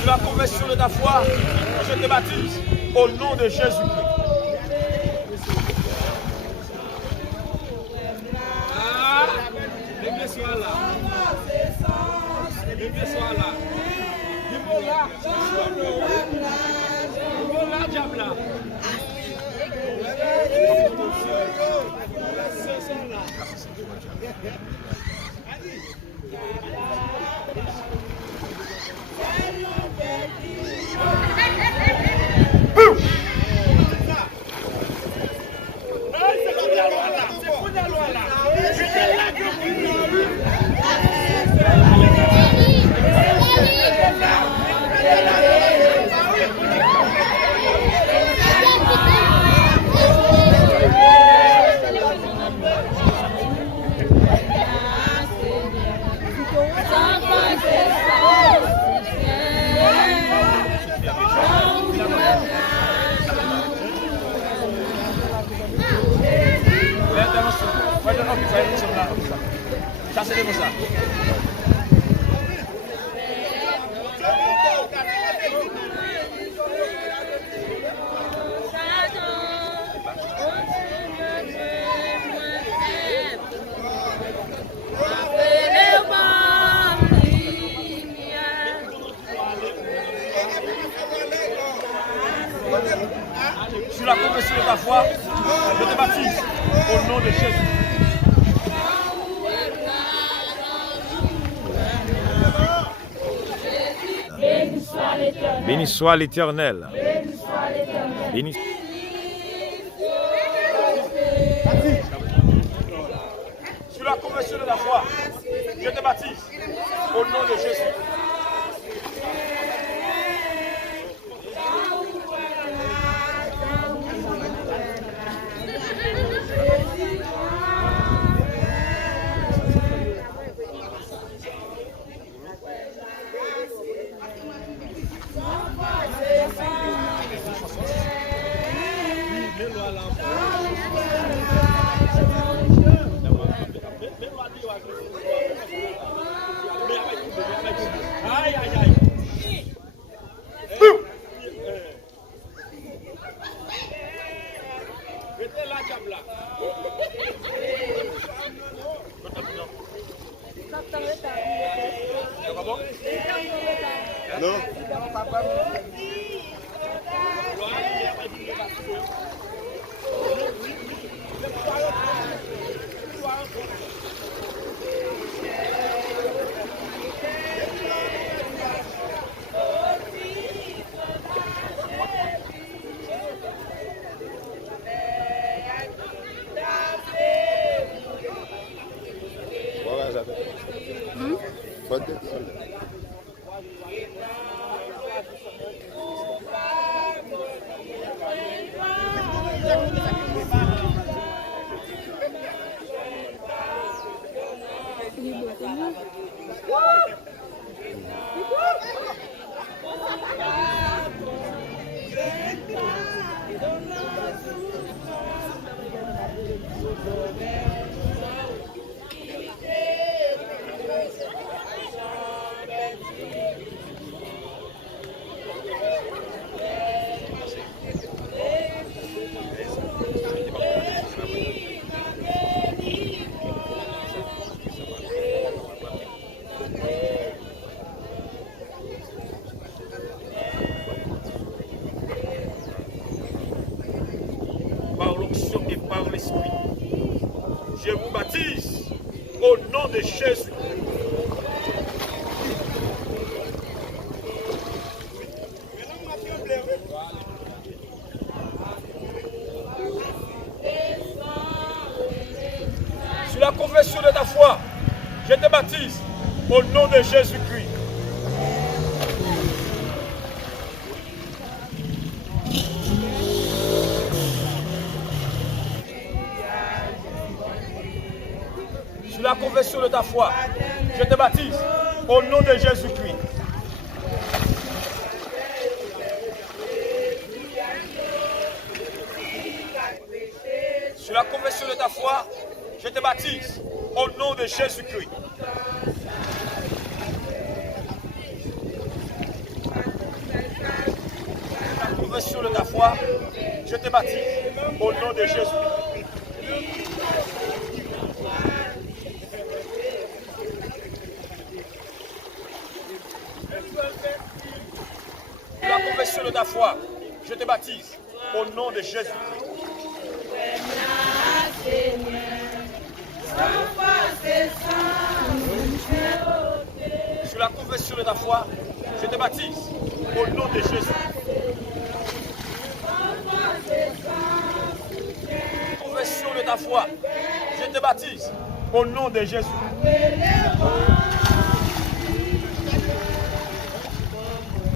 Sur la confession de ta foi, je te baptise au nom de Jésus-Christ. L'église soit là. L'église soit là. Ça c'est comme ça. Sur la confession de ta foi, je te baptise au nom de Jésus. Béni soit l'Éternel. Béni. Sur la confession de la foi, je te baptise au nom de Jésus. Aïe, aïe, aïe. Mettez la diable là. Non. Par l'onction et par l'esprit, je vous baptise au nom de Jésus. Sur la confession de ta foi, je te baptise au nom de Jésus-Christ. Sur la confession de ta foi, je te baptise au nom de Jésus-Christ. Sur la confession de ta foi, je te baptise au nom de Jésus-Christ. confession de ta foi, je te baptise au nom de Jésus. La confession de ta foi, je te baptise au nom de Jésus. Sur la confession de ta foi, je te baptise au nom de Jésus. Confession de ta foi, je te baptise au nom de Jésus.